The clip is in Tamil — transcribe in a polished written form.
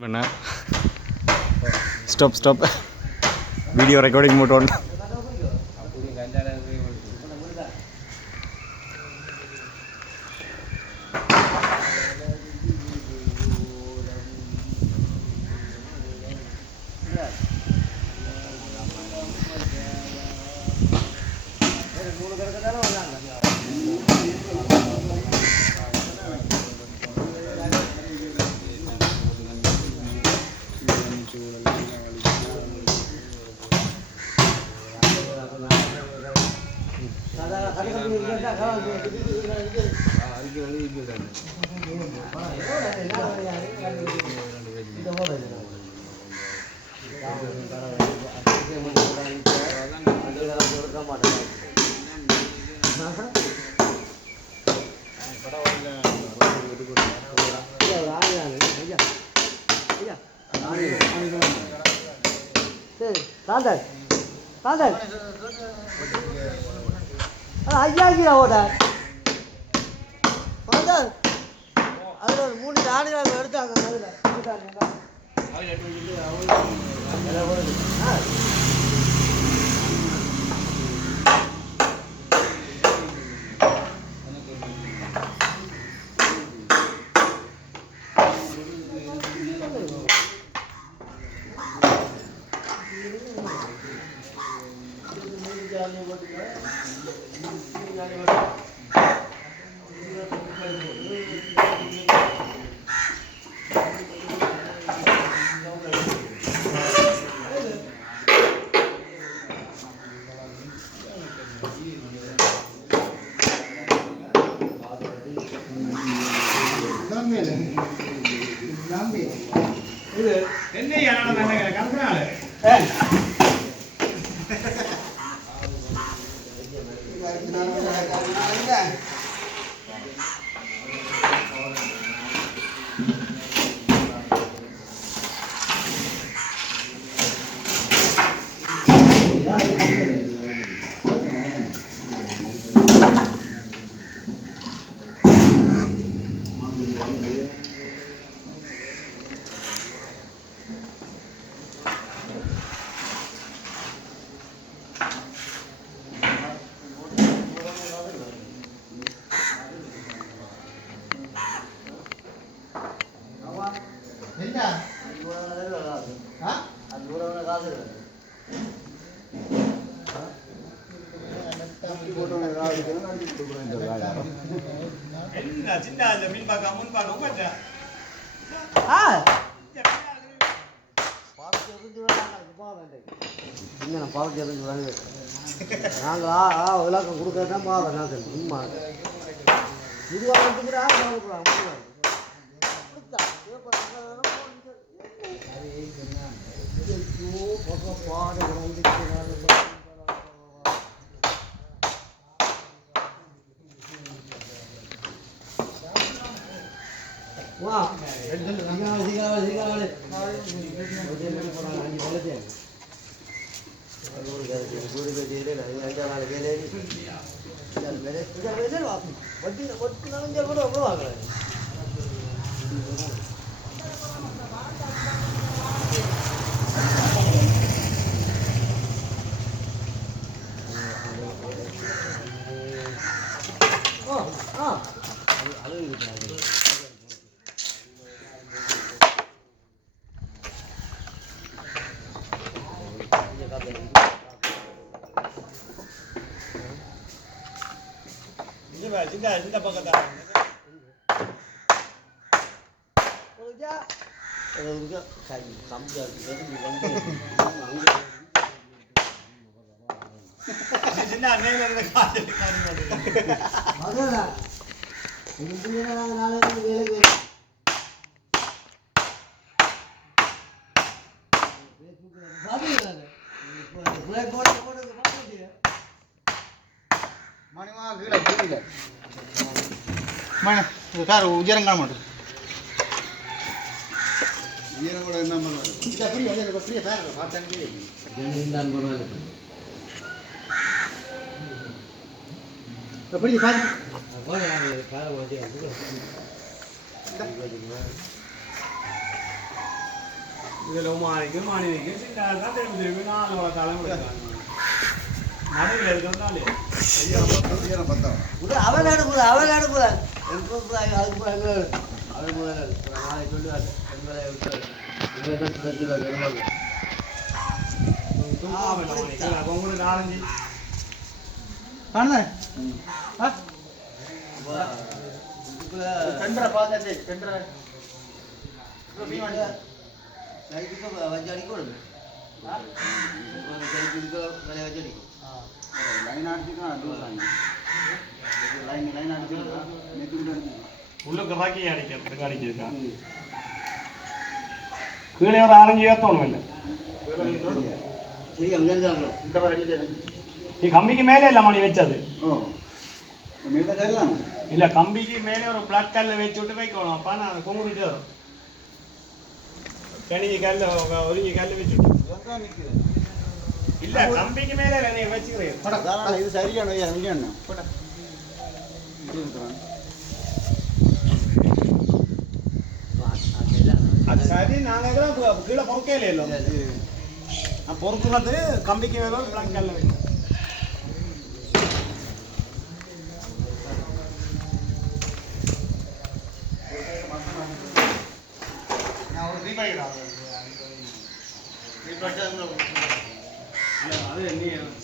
பண்ண ஸ்டாப் வீடியோ ரெக்கார்டிங் மட்டும் ஐயா ஓட அதில் ஒரு 3 ஆடுகள் எடுத்தாங்க நாங்களா விளக்கம் கொடுக்கறதான் பாருங்க சும்மா இந்த பக்கத்தா உயரம் காண மாட்டேன் இதுல மாணிக்கு மாணி வைக்க சின்ன திரும்பி 4 வர காலம் நடுவில் இருக்கிறதுனாலே அவன் அனுப்புது அவன் அனுப்புதான் நாளைக்கு சொல்லுவார் உங்களுக்கு 4-5 காணுதே சென்டரை பார்த்தாச்சு சென்டரை வச்சு அடிக்கணும் வச்சு அடிக்கும் லைன் அடிச்சுக்கலாம் லைன் அடிச்சுக்கலாம் உள்ளுக்கு ராக்கி அடிக்கிறதுக்கு அடிக்கிறதுக்கா கீழே ஒரு 6 ஏத்தணும் இல்லை சரி அங்கே நீ கம்பிக்கு மேலே இல்லை மணி வச்சது மேலே இல்ல கம்பிக்கு மேலே ஒரு பிளாக் கல்ல வச்சு விட்டு வைக்கணும் அப்பா நான் குங்குறிட்டு வரும் கணிஞ்சி கல்ல ஒதுங்கி கல்ல வச்சு விட்டு இல்ல கம்பிக்கு மேலே நீ வச்சுக்கிறேன் இது சரியான இங்கே அது சரி நாங்க கீழே பொறுக்கையில இல்லை நான் பொறுக்குறது கம்பிக்கு மேலே ஒரு பிளாக் கல்ல வைக்கணும் அது நீ